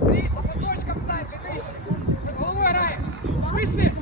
Вище, по точкам стань, ти вище. Головою грає. Вийшли.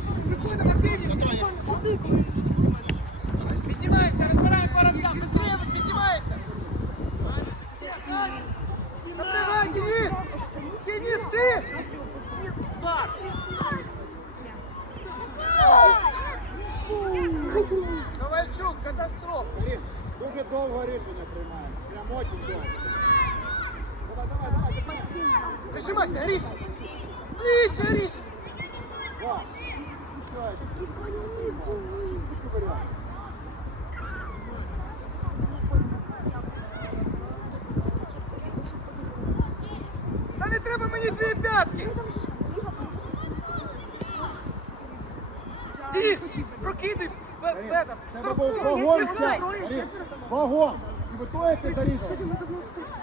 Рік, прокидуй в, в, в этот, в Треба був штрафну. вагон. Якщо ця- виграєш, Рік, Вагон. І ви стоїте за Кстати, річку. мы давно встретились.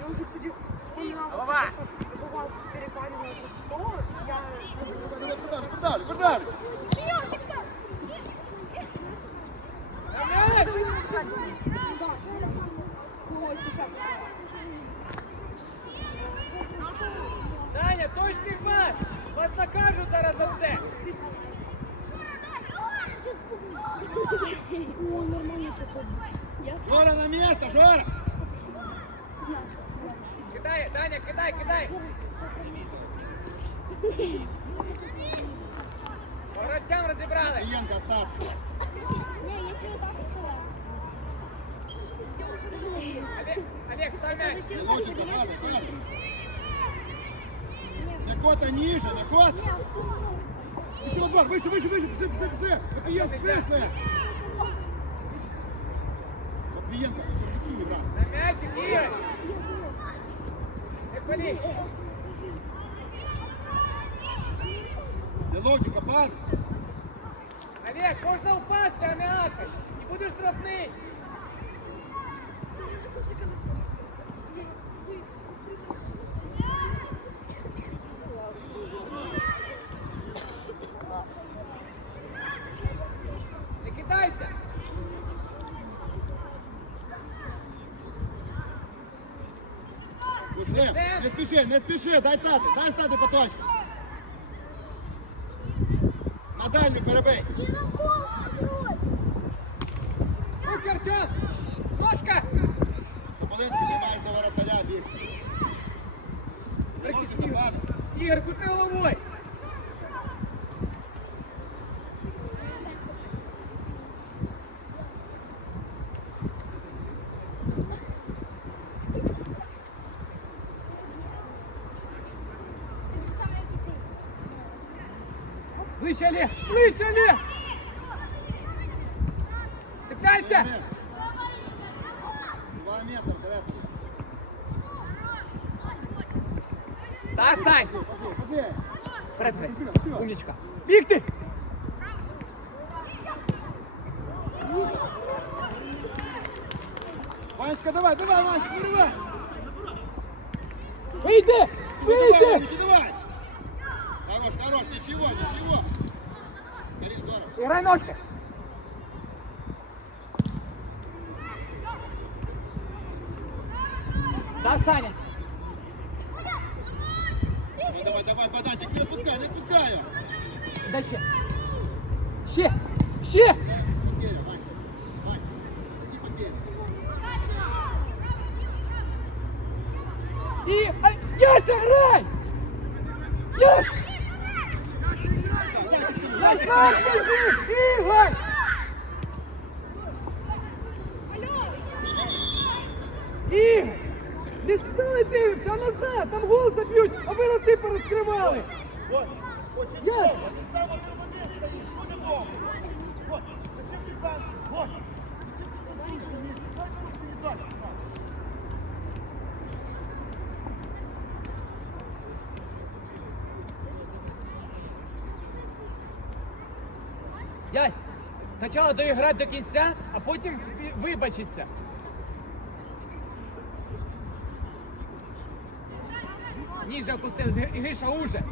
Я уже, кстати, вспоминала, Голова. что бывал перекаливается что, я забыла. Передалі, передалі. Даня, точний пас! Вас накажуть зараз за все. О, нормально тут. Жора на місто, Жора! Кидай, Даня, кидай, кидай! По гравцям розібрали! Клієнка, остатку! Ні, я ще так сказав. Олег, Олег, стань мяч! кота ниже, на кот. Еще угол, выше, выше, выше, псы, псы, псы. Лапиенко, выше. Лапиенко, черпики, игра. На мячик, Ира. Так, вали. Ловчика, пас. Олег, можно упасть, а не Не будешь штрафный. Повертайся! Гуслем, не спіши, не спіши, дай стати, дай стати поточку. На дальній перебий. Руки, Артем! Ложка! Соболинський тримається до воротаря, біг. Ігор, куди головою? метр, Древки. Да, Сань! Предмет. Умничка. Біг ти! Ванечка, давай, давай, Ванечка, вырывай! Выйди! Ну, Выйди! Давай, Хорош, хорош, ничего, ничего! Играй ножкой! И... А, Есть, играй! Есть! Назад бежит! Игорь! Игорь! Відстали ти, все назад, там гол заб'ють, а ви роти порозкривали. Ясно. Зачем ти там? Спочатку доіграти до кінця, а потім вибачиться. Ніже опустив, Гри- Гриша уже.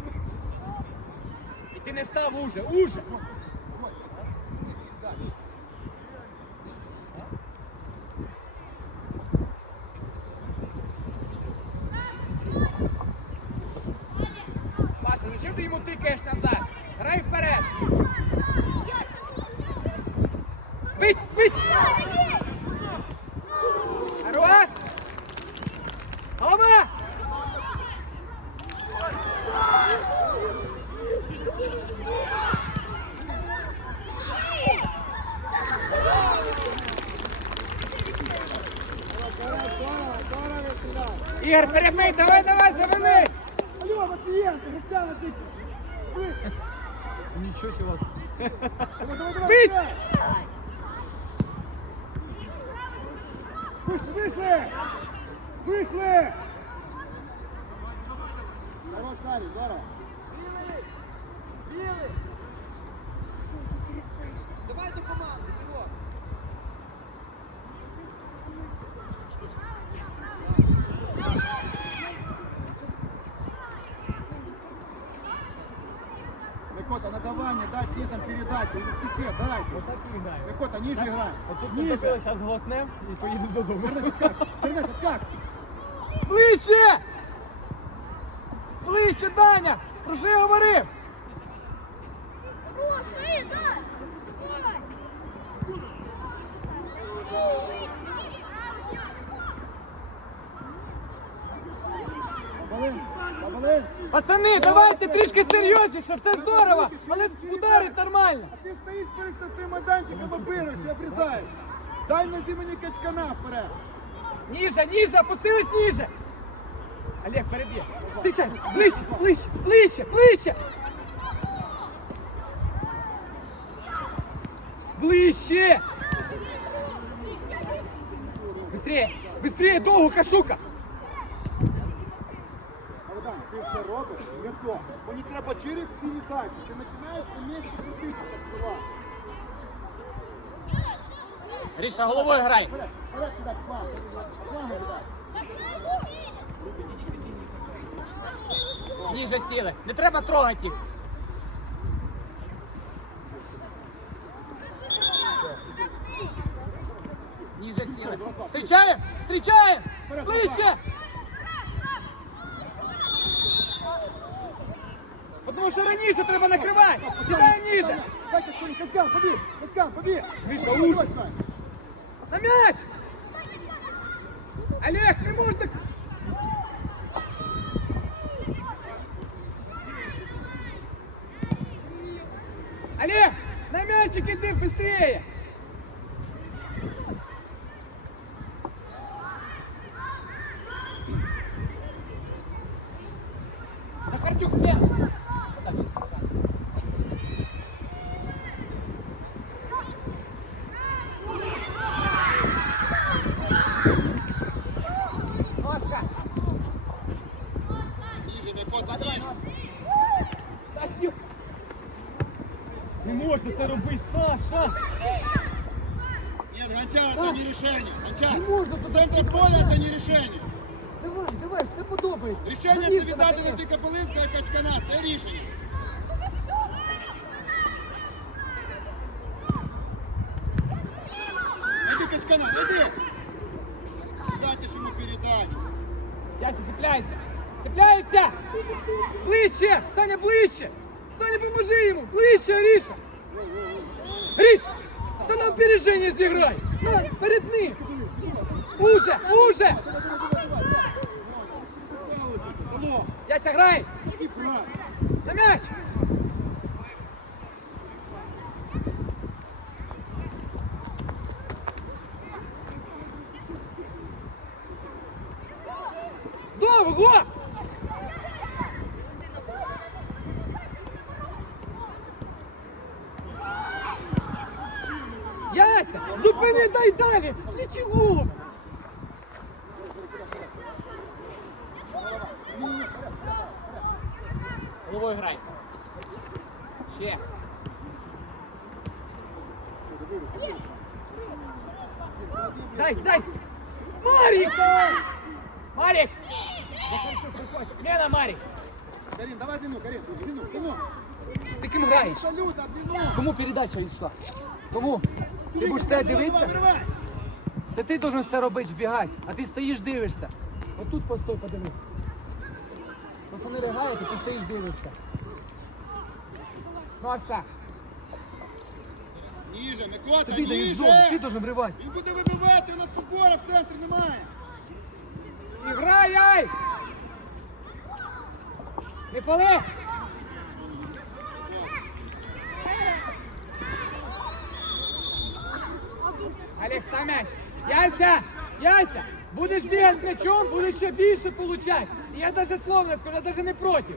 І ти не став уже, уже. Паша, зачем ти йому тикаєш назад? Нічого себе у вас. Давай, давай, давай. Бить! давай. Вийшли, вийшли! Вийшли! Здорово, здорово. Білий! Давай до команди, Через тече, давай. Отак і грає. Микота, ніже грає. Отут ми Ніже. зробили, зараз глотнем і поїду додому. Чернець, відкак. Чернець. Ближче! Ближче, Даня! Про що я говорив? Хороший, да! Пацани, давайте трішки серйозніше, все здорово, але ударить нормально. А ти стоїш перед штрафним майданчиком, обираєш і обрізаєш. Дай найди мені качкана вперед. Ніже, ніже, опустились ніже. Олег, переб'є. Встречай, ближче, ближче, ближче, ближче. Ближче. Быстрее, быстрее, довго, кашука. хто. Мені треба через передачу. Ти починаєш поміти крутитися крила. Ріша, головою грай. Ніже ціле, Не треба трогати їх. Ниже силы. Встречаем! Встречаем! Ближе! Тому що раніше треба накривати. Сідай ніже. Дай качкані, Качкан, побіг, Качкан, побіг. Миша, Давай, лучше. давай, давай. На м'яч! Олег, не можна. Олег, на мячик иди быстрее! Захарчук, смело! Нет, Гончар, это не решение. Гончар, Не можна в центре поля это не решение. Давай, давай, все подобається. Рішення це Дивіться, віддати на наконець. ти Капелинська і Качкана. Це рішення. Іди Качкана, іди. Дайте ж йому передачу. Яся, цепляйся! Цепляється! Ближче! Саня, ближче! Саня, поможи йому! Ближче, Гриша! Гриш! Та на опереження зіграй! На, перед ним! Уже, уже! Яся, грай! На м'яч! Довго! далі! Нічого! Головою грай. Ще. Дай, дай! Марик! Марик! Смена, Марик! Карин, давай длину, Карин, длину, длину. Ты кем играешь? Кому передача шла? Кому? Ти будеш те дивитися? Це ти должен все робити, вбігати, а ти стоїш дивишся. Отут постой, подивись. Пацани регають, а ти стоїш дивишся. Машка, Ніже, Микота, тобі дають зону, ти ніже. должен вриватися. Він буде вибивати, у нас побора в центрі немає. І грай, ай! Не пали! Олег, став м'яч! Яйця! Яйця! Будеш бігати з м'ячом, будеш ще більше получати. І я навіть слово не скажу, я навіть не проти.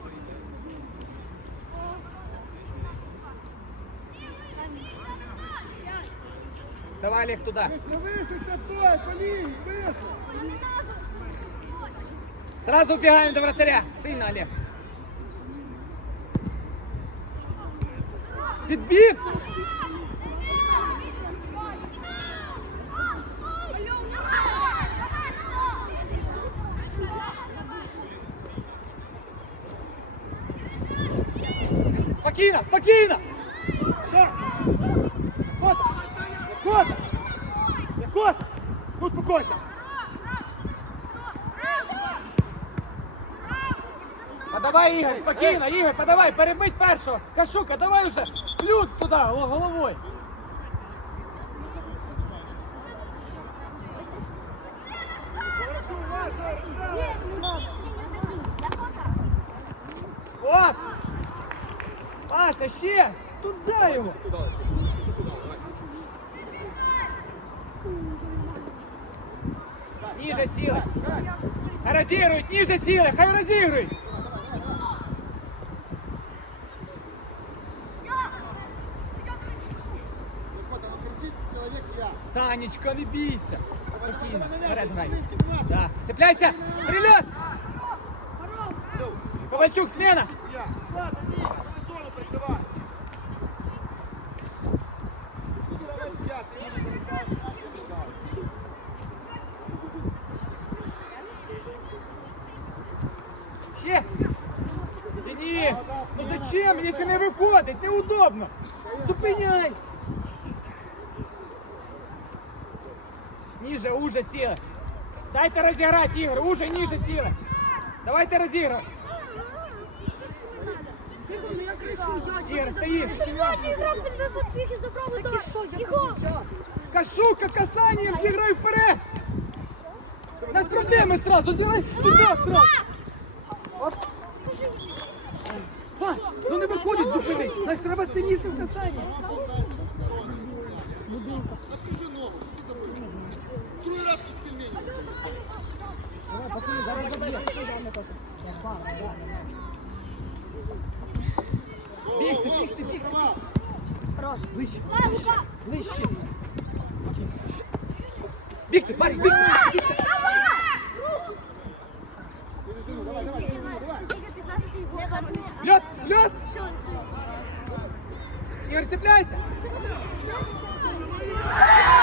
Давай, Олег, туди. Вийшли, вийшли, стартуй, по лінії, вийшли. Сразу убегаем до вратаря. Сильно, Олег. Підбіг! Спокійно, спокійно! Так. Кота! Кота! Кота! Ну, успокойся! Подавай, Ігор, спокійно, Ігор, подавай, перебить першого. Кашука, давай уже, плют туди, го- головою. ще! Туди його! Туди, сюди, туди, давай. Ниже силы. Хай розігрують, ниже силы, хай розігрують. Микота, ну кричить чоловік я. Санечка, не бійся. Давай, давай, давай, давай, Вперед грай. Близький, давай. Да. Цепляйся! Прилет! Йоу, Ковальчук, смена! я. Ще! Денис! Ну зачем, если не виходить? Неудобно! Зупиняй! Ниже, уже сила! Дайте розіграти, Ігор, уже ниже сила! Давайте розіграти! Ігор, стоїш! Кашука, касанием зіграй вперед! Нас проблеми сразу, зіграй туди сразу! Оп. А, ну не виходить зупини. Значить треба сильніше в касанні. Напиши ногу, що ти? Другий раз тут пельмені. Пацани, зараз заб'є. Бігти, бігти, бігти. Ближче, ближче. Бігти, парень, бігти, бігти. Льот, льот. Ігор, цепляйся. Ай!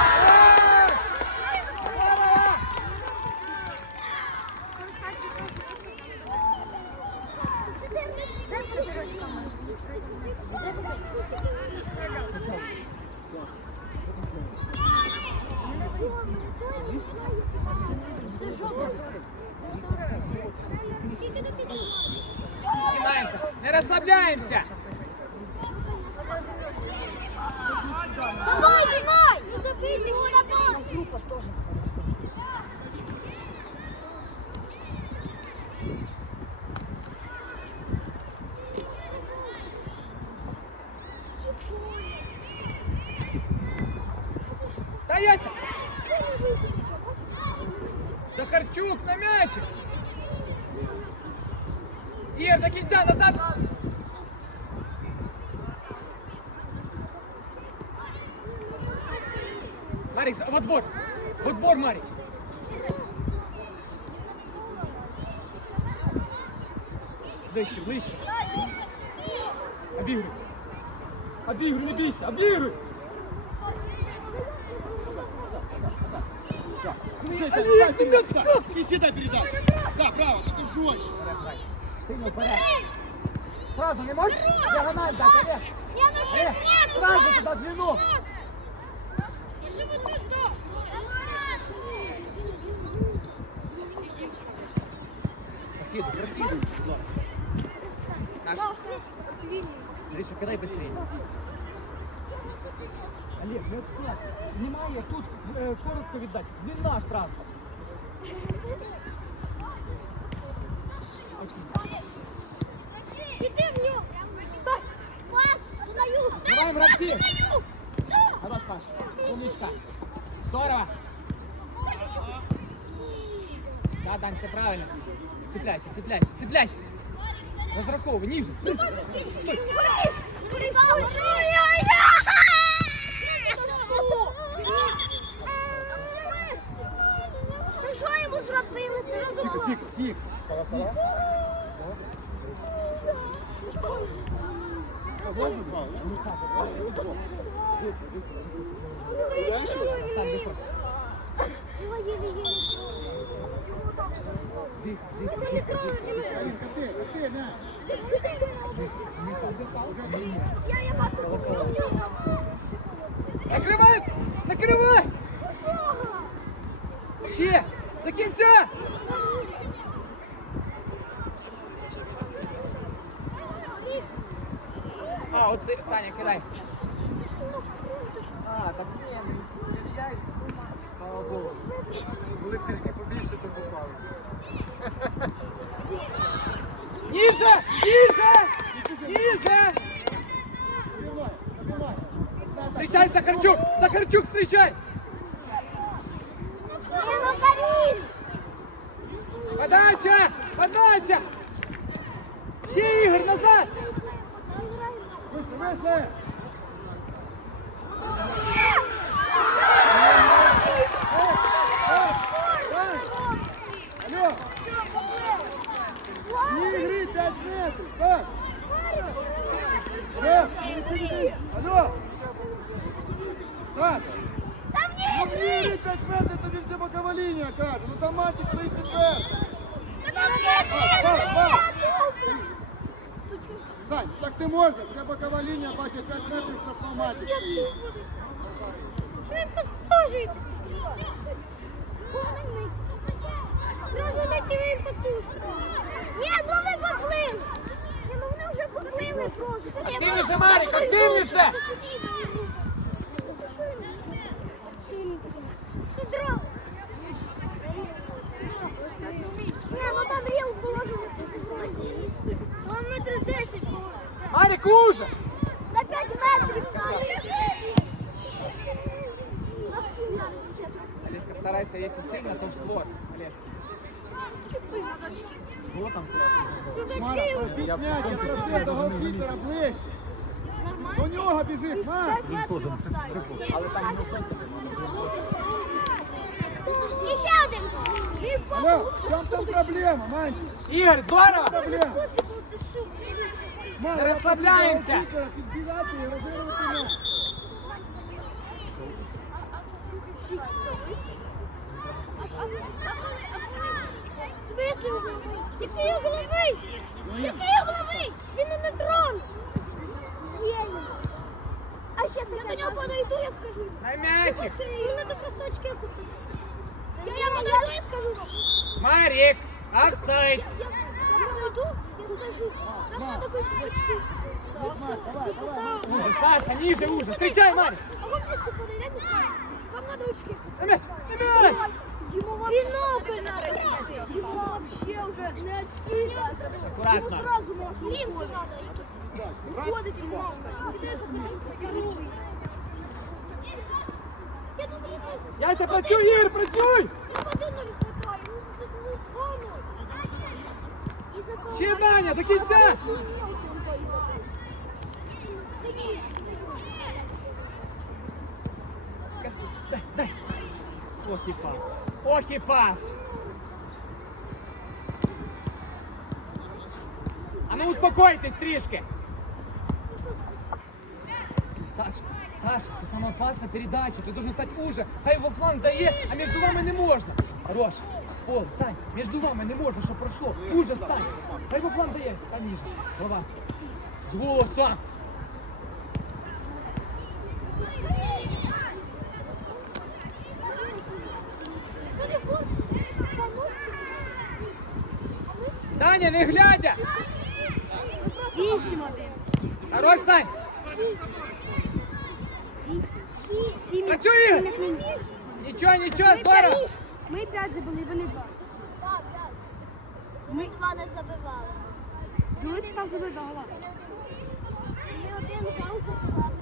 Браво! Піднімаємося, не розслабляємося. Давай, давай! Не забейте его на Та Яся! Захарчук на м'ячик! Ігор, до кінця, назад! Марик, в отбор! В отбор, Марик! Ближче, ближче! Обігруй! Обігруй, не бійся, обігруй! Дай, дай, Олег, дай, ну дай, ну, дай. И сюда передача. Да, право, только жестче. Сильно вперед. Сразу не можешь? Диагональ дать, Олег. Я на Олег, сразу туда длину. кидай быстрее. Олег, ну это склад. Внимание, тут э, коротко віддать. Длина сразу. Іди в нього. Дай. Пас, даю. Давай, братці. Даю. Хорош, Паша. Умничка. Здорово. Да, Дань, все правильно. Цепляйся, цепляйся, цепляйся. Розраховуй, ниже. Ну що йому зробили? Ти Тихо, тихо, тихо. Можно два, Накривай! Накривай! Ще! До кінця! А, оце, Саня, кидай. А, так ні, не в'яйся. Слава Богу. Були трішки побільше, то попали. Ніже! Ніже! Ніже! Забивай, забивай. Встречай, Захарчук! Захарчук, встречай! Подача! Подача! Ще Ігор, назад! Вышли, вышли. игри 5 метров, так? Раз, переходи. Алло. Так. Ну не игри 5 метров, тоді все бокова лінія каже. Ну там мальчик стоїть тепер. Сань, так ти можеш, це бокова лінія, бачиш, 5 метрів штрафного мальчик. Що він послужить? Зразу на тебе поцюшку. Ні, ну ви поплили. Ні, ну вони вже поплили просто. Активніше, Марік, активніше! Проблема, мальчик? Ігор, здорово! Не розслабляємося. Це було два ноль. І за того- Ще Даня, до кінця! Дай, дай! Ох пас! Ох пас! ну успокойтесь трішки! Саша, Саша, це сама опасна передача, ти должен стати уже. Хай його фланг дає, а між вами не можна. Хорош. Пол, Сань, між вами не можна, щоб пройшло. Уже стань. Хай його фланг дає. Стань ніже. Голова. Госа. Даня, не глядя. Вісім один. Хорош, Сань. Сім. Працюй, Ігор. Сім, як мені. Нічого, нічого, здорово. Ми п'ять забили, вони два. Ми два не забивали. Ну, ти там забив до гола. Ми один гол забивали.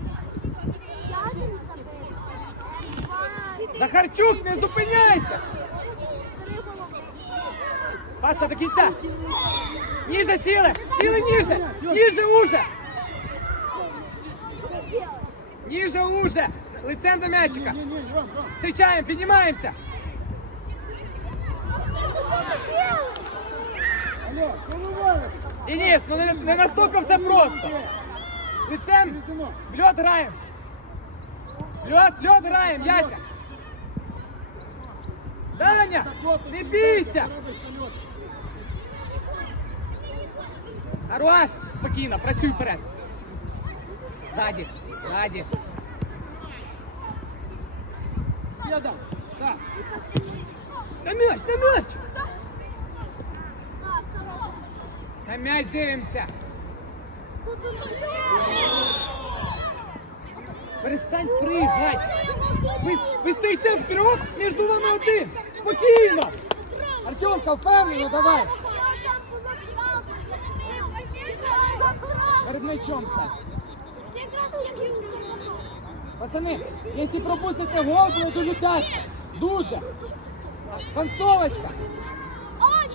Я один забив. Два. Захарчук, не зупиняйся. Три голови. Паша, до кінця. Ніже сіли, сіли ніже, ніже уже. Ніже уже. Лицем до м'ячика. Встречаємо, піднімаємося. Алло, що ви валите? Денис, ну не, не настільки все просто. Лицем в льот граємо. В Льот, в льот граємо, Яся. Даня, не бійся. Хорош, спокійно, працюй вперед. Ззаді, ззаді. Я дам. Так. На м'яч, на м'яч. Так, Сорока. На м'яч дивимося. Перестань пригать. Ви, ви стоїте втрьох, між вами один. Спокійно. Артемка, впевнено, давай. М'ячом стань. Пацани, якщо пропустите гол, буде дуже тяжко. Дуже. Концовочка. О!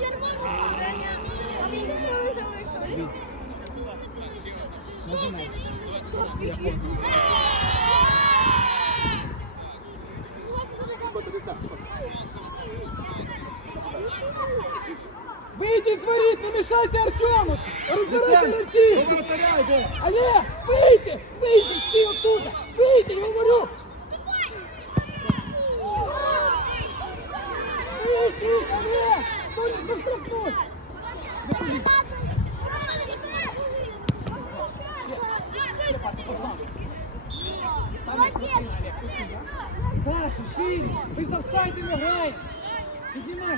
Скільки хвилин залишилось? Вийдіть з воріт, не мішайте Артему! Розбирайте Віталій, руки! до вратаря йде. Але, вийди! Вийди всі оттуда! Вийди, говорю! Вийди, але! Хто не заштрафнув? Не полізь. Ще паса, пошла. Там як спокійно, Олег, пусти, да? Саша, шире! Ви за не граєте! Піднімай!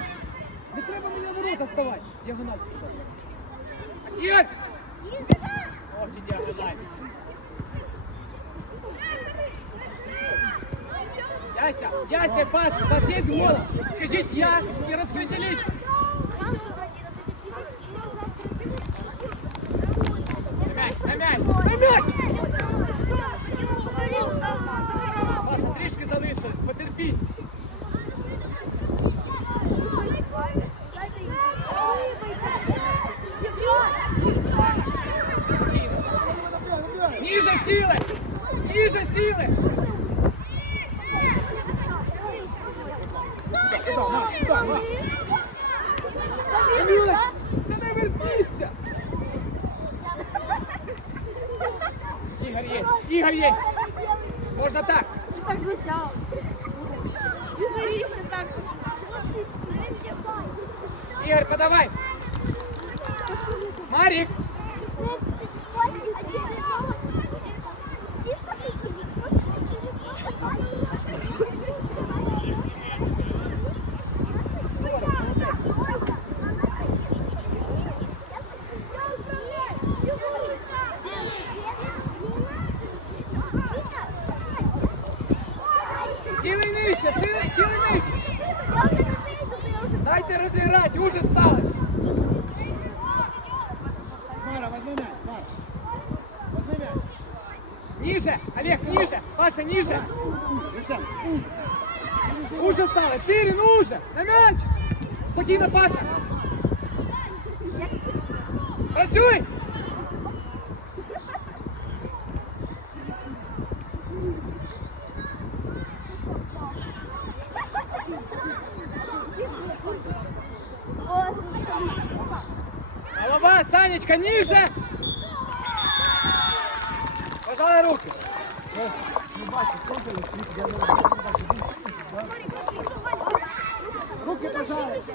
Не треба мені на ворота ставати! Діагональ. Ігор! Ох, і діагональ. Яся, Яся, Паша, у вас есть голос? Скажите я и распределите. На мяч, на мяч, на мяч! Ниже силы! Ниже силы! Сюда, на, сюда, на. Камила, да не верніться! Ігор є, Ігор є! Можна так! Так звучало. Вирішив так. Ігор, подавай! Марік! нижче, сіли, сіли нижче! Дайте розіграти, уже стали! Мара, возьми мяч, Мара. Возьми мяч. Ниже, Олег, ниже! Паша, ниже! Лицем. Уже стало, шире, ну уже! На мяч! Спокійно, Паша! Працюй! Голова,